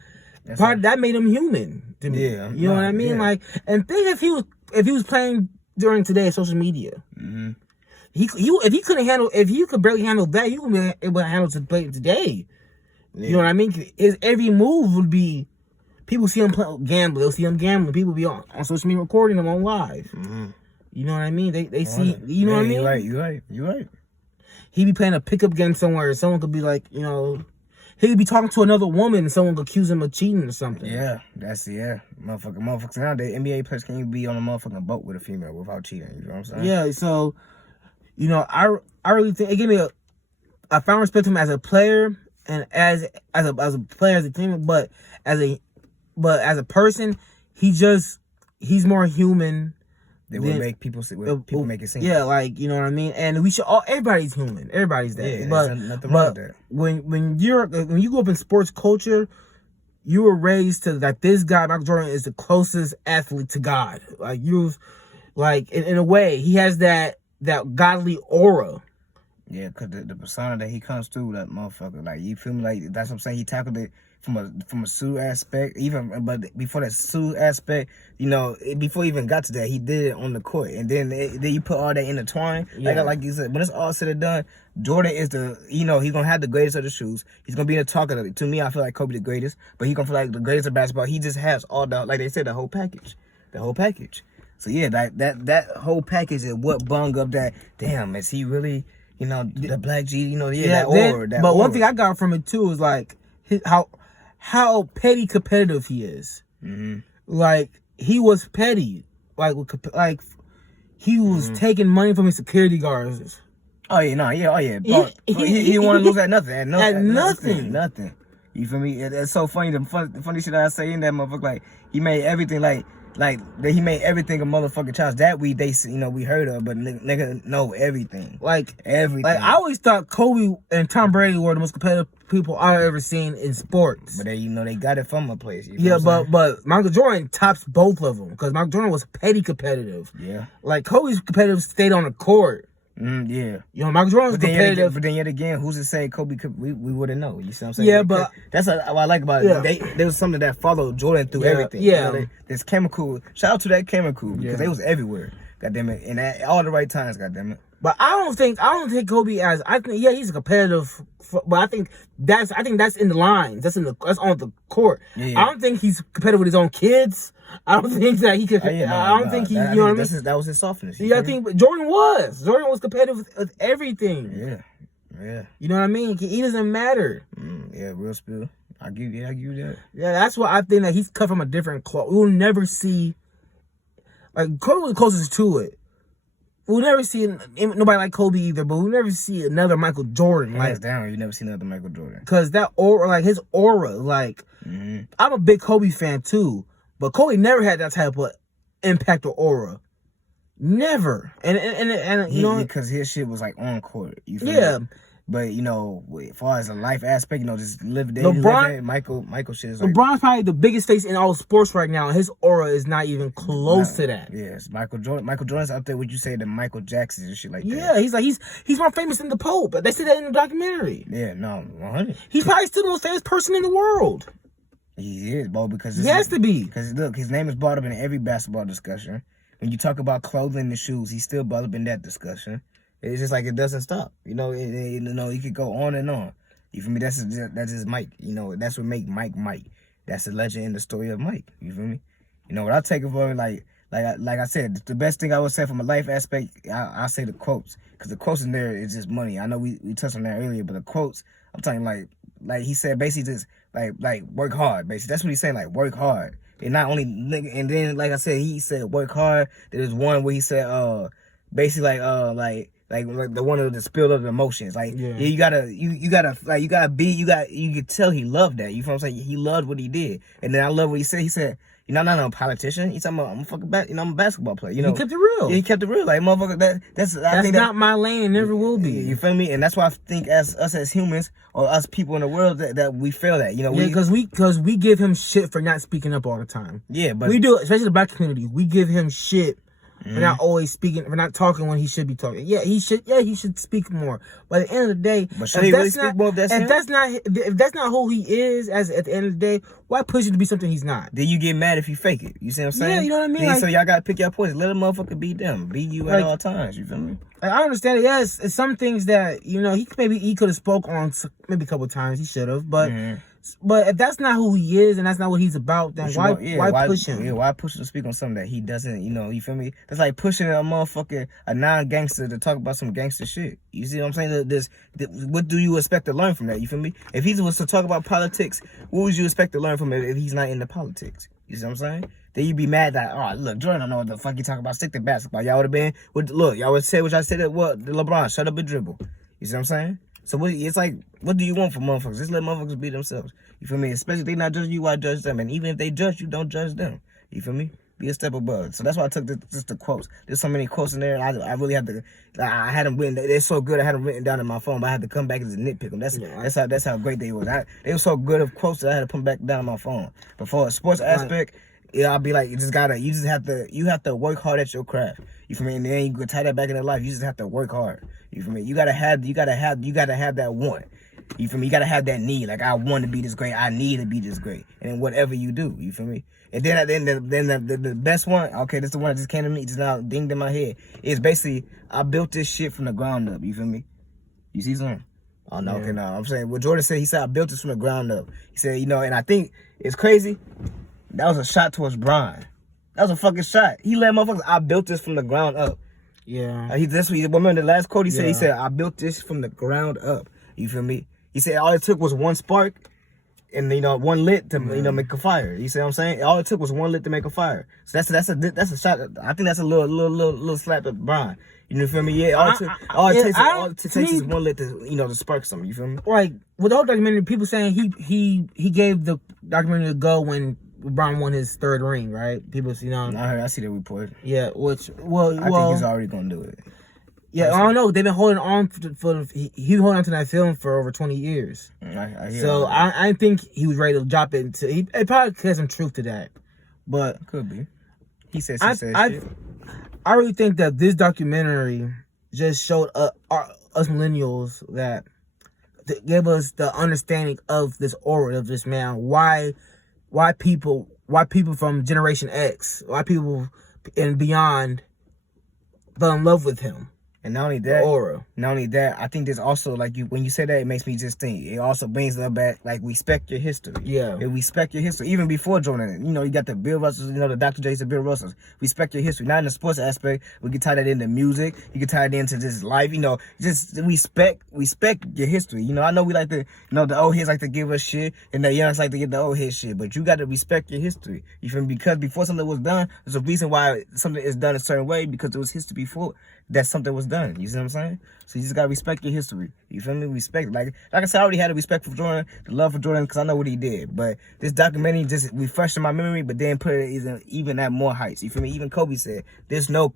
that made him human to me. Yeah, you know what I mean. yeah. Like, and think if he was playing during today's social media, if he could barely handle that, he would be able to handle to play today. Yeah. You know what I mean? His every move would be, people see him gambling. They'll see him gambling. People be on social media recording him on live. You know what I mean? They see. You know what I mean? You're right. He be playing a pickup game somewhere. Someone could be like, you know, he could be talking to another woman and someone could accuse him of cheating or something. Yeah, motherfuckers nowadays. NBA players can't even be on a motherfucking boat with a female without cheating. You know what I'm saying? Yeah. So, you know, I really think it gave me I found respect to him as a player and as a player, as a team, but as a person, he's more human. They would make people make it seem. Yeah, like, you know what I mean? And everybody's human. Everybody's there. Yeah, but nothing wrong with that. When you grow up in sports culture, you were raised to that this guy, Michael Jordan, is the closest athlete to God. Like, in a way, he has that godly aura. Yeah, because the persona that he comes through, that motherfucker, like, you feel me? Like, that's what I'm saying. He tackled it from a suit aspect, but before that suit aspect, you know, before he even got to that, he did it on the court, and then you put all that intertwined. Yeah. Like you said, when it's all said and done, Jordan is he's gonna have the greatest of the shoes. He's gonna be the talk of it. To me, I feel like Kobe the greatest, but he gonna feel like the greatest of basketball. He just has all the, like they said, the whole package. So yeah, that whole package is what bung up that. Damn, is he really? You know, the Black G. You know, that aura. But one thing I got from it too is like how petty competitive he is. Like, he was petty. Like he was taking money from his security guards. Oh yeah. He didn't want to lose at nothing. At nothing. You feel me? It's so funny. The funny shit I say in that motherfucker, like, he made everything like he made everything a motherfucking challenge. That we heard of, but nigga know everything. Like, everything. Like, I always thought Kobe and Tom Brady were the most competitive people I've ever seen in sports. But they got it from a place. But Michael Jordan tops both of them, because Michael Jordan was petty competitive. Yeah. Like, Kobe's competitive stayed on the court. Yeah. You know, Michael Jordan was competitive. But then yet again, who's to say Kobe we wouldn't know? You see what I'm saying? Yeah, but that's what I like about it. There was something that followed Jordan through everything. Yeah. You know, there's chemical. Shout out to that chemical, because they was everywhere. Goddamn it, and at all the right times. Goddamn it. But I don't think Kobe as, I think, yeah, he's a competitive, but I think that's in the lines. That's on the court. Yeah. I don't think he's competitive with his own kids. I don't think that he could. You know what I mean? That was his softness. Yeah, I think Jordan was competitive with everything. Yeah. You know what I mean? He doesn't matter. Yeah, real spill. I give you that. Yeah, that's why I think that he's cut from a different cloth. We'll never see, like, Kobe was closest to it. We'll never see nobody like Kobe either, but we'll never see another Michael Jordan. Hands down, you never see another Michael Jordan. Because that aura, like, his aura, like, I'm a big Kobe fan too, but Kobe never had that type of impact or aura. Never. And you know, because his shit was like on court. You feel me? But, you know, as far as a life aspect, you know, just live day. Michael shit is like, LeBron's probably the biggest face in all sports right now, and his aura is not even close to that. Yes, Michael Jordan. Michael Jordan's up there. Would you say the Michael Jackson and shit like that? Yeah, he's more famous than the Pope. They said that in the documentary. Yeah, no, 100. He's probably still the most famous person in the world. He is, bro, because he has to be. Because look, his name is brought up in every basketball discussion. When you talk about clothing and shoes, he's still brought up in that discussion. It's just like it doesn't stop. You know, he could go on and on. You feel me? That's just Mike. You know, that's what make Mike Mike. That's the legend in the story of Mike. You feel me? You know what I take it for, like I said, the best thing I would say from a life aspect, I say the quotes, because the quotes in there is just money. I know we touched on that earlier, but the quotes, I'm talking like he said, basically just like work hard. Basically, that's what he's saying. Like, work hard, and not only, and then like I said, he said work hard. There's one where he said basically like the one of the spill of the emotions. Like, you could tell he loved that. You feel what I'm saying? He loved what he did. And then I love what he said. He said, you know, I'm not a politician. He's talking about, I'm a fucking I'm a basketball player. You know, he kept it real. Yeah, he kept it real. Like, motherfucker, that's not my lane. Never will be. You feel me? And that's why I think us as humans, or us people in the world, that we feel that. You know, because we give him shit for not speaking up all the time. Yeah, but we do, especially the black community. We give him shit for not always speaking, for not talking when he should be talking. Yeah, he should speak more. But at the end of the day, but should he really speak more if that's him? If that's not who he is, as at the end of the day, why push it to be something he's not? Then you get mad if you fake it. You see what I'm saying? Yeah, you know what I mean. Then, like, so y'all gotta pick your poison. Let a motherfucker be them. Be you at all times. You feel me? I understand it. Yes, it's some things that he could have spoke on maybe a couple of times. He should have, but. But if that's not who he is and that's not what he's about, then why push him? Yeah, why push him to speak on something that he doesn't, you feel me? That's like pushing a non-gangster to talk about some gangster shit. You see what I'm saying? What do you expect to learn from that? You feel me? If he was to talk about politics, what would you expect to learn from it if he's not into politics? You see what I'm saying? Then you'd be mad that, oh, look, Jordan don't know what the fuck he talking about. Stick to basketball. Y'all would have been, y'all would say what y'all said at LeBron, shut up and dribble. You see what I'm saying? So it's like, what do you want from motherfuckers? Just let motherfuckers be themselves. You feel me? Especially if they not judging you, why judge them? And even if they judge you, don't judge them. You feel me? Be a step above. So that's why I took just the quotes. There's so many quotes in there. And I really had to. I had them written. They're so good. I had them written down in my phone. But I had to come back and just nitpick them. That's how great they was. They were so good of quotes that I had to put back down on my phone. But for a sports aspect, I'll be like, you have to work hard at your craft. You feel me? And then you can tie that back into life. You just have to work hard. You feel me? You gotta have that want. You feel me? You gotta have that need. Like, I want to be this great. I need to be this great. And whatever you do, you feel me? And then the best one. Okay, this is the one that just came to me, just now dinged in my head. Is basically, I built this shit from the ground up. You feel me? You see something? Oh no, okay, no. I'm saying what Jordan said. He said I built this from the ground up. He said, and I think it's crazy. That was a shot towards Brian. That was a fucking shot. He let motherfuckers. I built this from the ground up. Yeah. Remember the last quote he said? He said, I built this from the ground up. You feel me? He said all it took was one spark and one lit to make a fire. You see what I'm saying? All it took was one lit to make a fire. So that's a shot. I think that's a little slap at Brian. You feel me? Yeah. All it takes is one lit to spark something. You feel me? Like with the whole documentary, people saying he gave the documentary a go when LeBron won his third ring, right? People, I see that report. Yeah, I think he's already gonna do it. Yeah, I don't know. They've been holding on he holding on to that film for over 20 years. I think he was ready to drop it. It probably has some truth to that, but could be. He said shit. I really think that this documentary just showed us millennials that gave us the understanding of this aura of this man. Why people from Generation X, why people and beyond fell in love with him. And not only that, I think there's also, like, when you say that, it makes me just think, it also brings up back, like, respect your history. Yeah. Respect your history. Even before Jordan, you got the Bill Russells, the Dr. J's and Bill Russells. Respect your history. Not in the sports aspect. We can tie that into music. You can tie it into just life. Just respect your history. I know we like to, the old heads like to give us shit, and the youngs like to get the old head shit, but you got to respect your history. You feel me? Because before something was done, there's a reason why something is done a certain way, because there was history before that something was done. You see what I'm saying? So you just gotta respect your history. You feel me? Respect it. Like I said, I already had a respect for Jordan, the love for Jordan, because I know what he did. But this documentary just refreshed my memory, but then put it even at more heights. You feel me? Even Kobe said, "There's no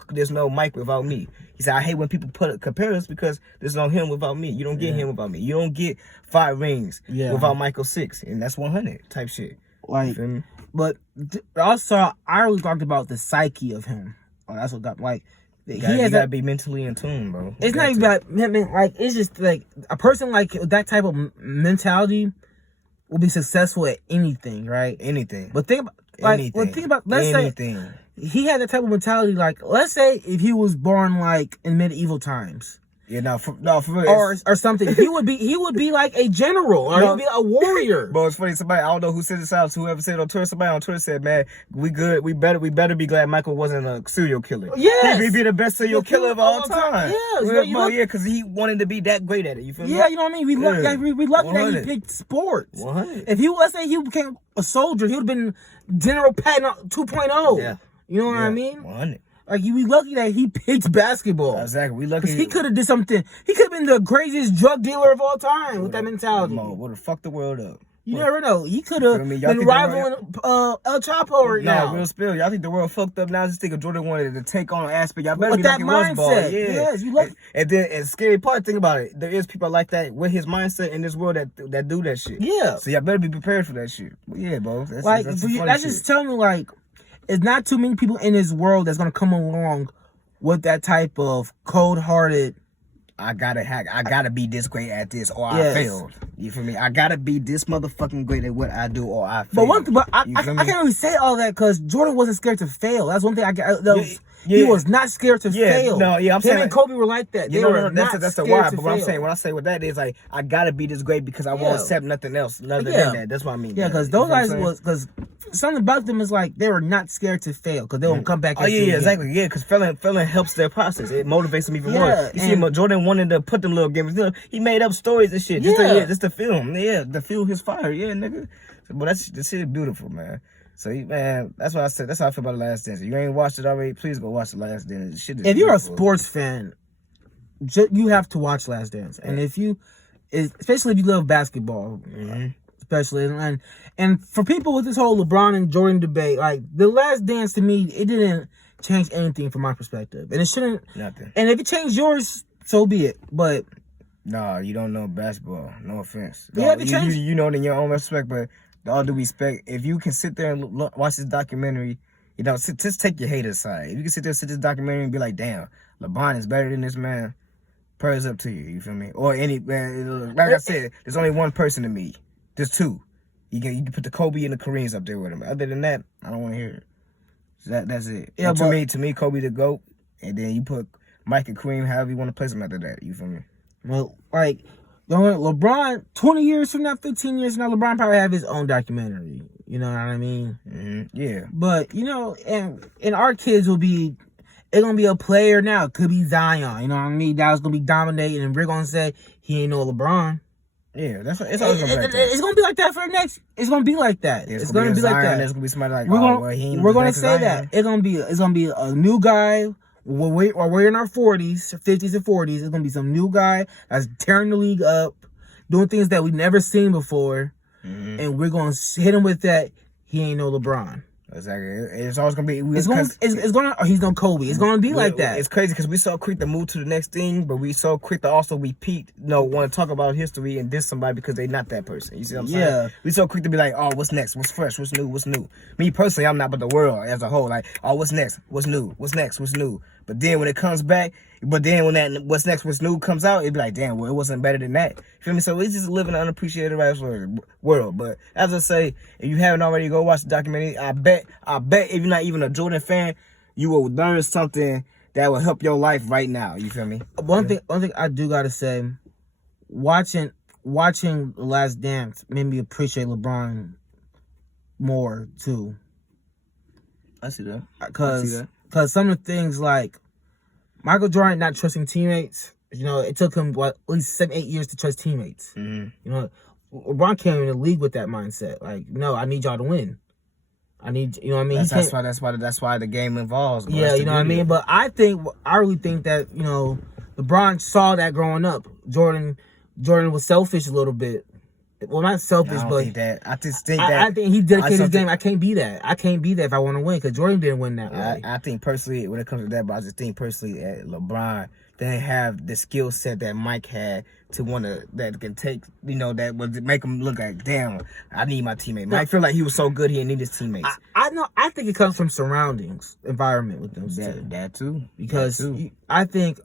Mike without me." He said, "I hate when people compare us because there's no him without me. You don't get him without me. You don't get 5 rings without Michael 6, and that's 100 type shit." Like, you feel me? But also, I really talked about the psyche of him. That's what got like. You gotta be mentally in tune, bro. It's not even about like, it's just like a person like that type of mentality will be successful at anything, right? Anything. But think about let's say he had that type of mentality. Like, let's say if he was born like in medieval times. Yeah, for real. Or something. He would be like a general, or he'd be a warrior. Bro, it's funny. Somebody, I don't know who said this out. Whoever said on Twitter, somebody on Twitter said, "Man, we good. We better be glad Michael wasn't a serial killer. Yes, he'd be the best serial killer of all time. Yes, because he wanted to be that great at it. You feel me? Yeah, you know what I mean. We lucky that he picked sports. 100. If let's say he became a soldier, he would have been General Patton 2.0. Yeah, you know what I mean. 100. Like, you be lucky that he picked basketball. Exactly. We lucky. He could have did something. He could have been the craziest drug dealer of all time with that mentality. Would have fucked the world up. You never know. He could have been rivaling El Chapo right now. No, real spill. Y'all think the world fucked up now? Just think if Jordan wanted to take on an aspect. Y'all better with be that like it was ball. Yeah. Yes, you lucky. And scary part, think about it. There is people like that with his mindset in this world that do that shit. Yeah. So y'all better be prepared for that shit. But yeah, bro. That's just telling me, like, it's not too many people in this world that's gonna come along with that type of cold-hearted. I gotta be this great at this, or I failed. You feel me? I gotta be this motherfucking great at what I do, or I failed. But I can't really say all that because Jordan wasn't scared to fail. That's one thing he was not scared to fail. No, I'm saying him and Kobe were like that. They were not that's the scared why. to But what I'm fail. saying, what I say with that is like I gotta be this great because I won't accept nothing else other than that. That's what I mean. Yeah, because those guys because something about them is like they were not scared to fail because they won't come back. Exactly. Yeah, because failing helps their process. It motivates them even more. You see, Jordan wanted to put them little games. You know, he made up stories and shit. Just to film. Yeah, to fuel his fire. Yeah, nigga. But this shit is beautiful, man. So, man, that's what I said. That's how I feel about The Last Dance. If you ain't watched it already, please go watch The Last Dance. Shit is if you're beautiful. a sports fan, you have to watch Last Dance. And especially if you love basketball, especially and for people with this whole LeBron and Jordan debate, like The Last Dance to me, it didn't change anything from my perspective, and it shouldn't. Nothing. And if it changed yours, so be it. But nah, you don't know basketball. No offense. You know it in your own respect, but with all due respect, if you can sit there and watch this documentary, you know, just take your hate aside. If you can sit there and this documentary and be like, damn, LeBron is better than this man, prayers up to you. You feel me? Or any man, like I said, there's only one person to me. There's two. You can put the Kobe and the Kareems up there with him. Other than that, I don't want to hear it. So that's it. Yeah, to me, Kobe the GOAT, and then you put Mike and Kareem however you want to place them after that. You feel me? Well, like LeBron, 20 years from now, 15 years from now, LeBron probably have his own documentary. You know what I mean? Mm-hmm. Yeah. But you know, and our kids will be. It's gonna be a player now. It could be Zion. You know what I mean? That was gonna be dominating, and we're gonna say he ain't no LeBron. Yeah, it's always gonna be like that. It's gonna be like that for the next. It's gonna be like that. It's gonna be like that. There's gonna be somebody like, we're gonna say that. It's gonna be a new guy. While we're in our 40s, 50s, and 40s, it's gonna be some new guy that's tearing the league up, doing things that we've never seen before, and we're gonna hit him with that. He ain't no LeBron. Exactly. It's always gonna be. He's no Kobe. It's gonna be like that. It's crazy because we so quick to move to the next thing, but we so quick to also repeat. Want to talk about history and diss somebody because they not that person. You see what I'm saying? Yeah. We so quick to be like, oh, what's next? What's fresh? What's new? What's new? Me personally, I'm not, but the world as a whole, like, oh, what's next? What's new? What's next? What's new? But then when it comes back, when that what's next, what's new comes out, it'd be like, damn, well, it wasn't better than that. Feel me? So it's just living in an unappreciated world. But as I say, if you haven't already, go watch the documentary. I bet if you're not even a Jordan fan, you will learn something that will help your life right now. You feel me? One thing I do gotta say, watching The Last Dance made me appreciate LeBron more too. I see that. Because some of the things like Michael Jordan not trusting teammates, you know, it took him at least 7-8 years to trust teammates. Mm-hmm. You know, LeBron came in the league with that mindset. Like, no, I need y'all to win. I need, you know what I mean? That's why the game evolves. Bro. Yeah, you know what I mean? But I really think that, you know, LeBron saw that growing up. Jordan was selfish a little bit. Well, not selfish, but I just think that I think he dedicated his game. I can't be that. I can't be that if I want to win because Jordan didn't win that way. I think personally, when it comes to that, but I just think personally that LeBron didn't have the skill set that Mike had that can take, you know, that would make him look like, damn, I need my teammate. Mike feel like he was so good he didn't need his teammates. I know. I think it comes from surroundings, environment with them. That too. Because I think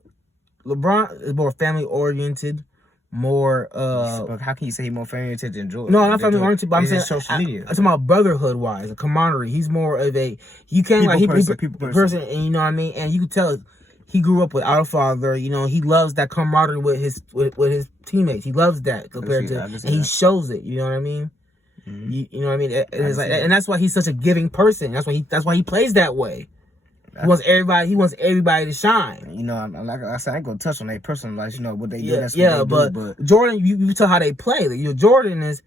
LeBron is more family oriented. More how can you say he's more family oriented than Jordan? No, I'm not family oriented, but I'm saying social media. I'm talking about brotherhood wise, a camaraderie. He's more of a people person, and you know what I mean. And you can tell he grew up without a father. You know, he loves that camaraderie with his teammates. He loves that and he shows it. You know what I mean? Mm-hmm. You know what I mean? And it's like, and that's why he's such a giving person. That's why he plays that way. He wants everybody to shine. You know, like I said, I ain't gonna touch on their personal lives. You know what they do. That's what they do, but Jordan, you tell how they play. Like, Jordan is,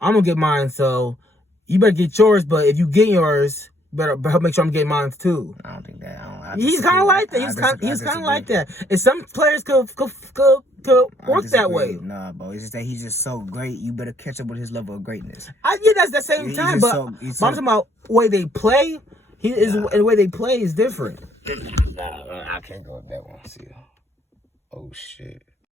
I'm gonna get mine, so you better get yours. But if you get yours, better make sure I'm getting mine too. I don't think that. He's kind of like that. He's kind of like that. And some players could work that way. Nah, bro. It's just that he's just so great. You better catch up with his level of greatness. That's the same time. But I'm talking about the way they play. The way they play is different. Nah, I can't go with that one. See, oh shit.